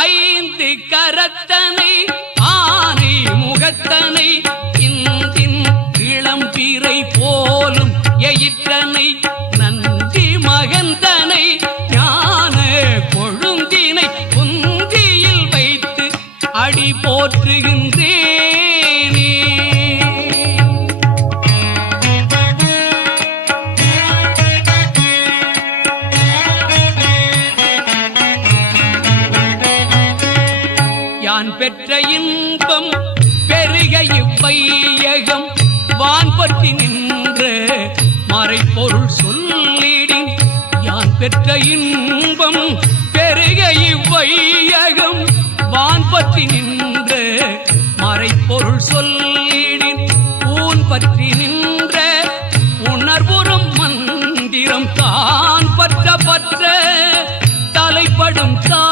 ஐந்து கரத்தனை ஆனை முகத்தனை இந்தின் இளம்பிறை போலும் எயிற்றனை நந்தி மகந்தனை ஞான கொழுந்தினை குந்தியில் வைத்து அடி போற்றுகின்றேன் யான் பெற்ற இன்பம் பெருக இவ்வையகம் வான் பற்றி நின்ற மறைப்பொருள் சொல்லிடின். யான் பெற்ற இன்பம் பெருக இவ்வையகம் வான் பற்றி நின்ற மறைப்பொருள் சொல்லிடின். ஊன் பற்றி நின்ற உணர்வுறும் மந்திரம் தான் பற்ற பற்ற தலைப்படும் தான்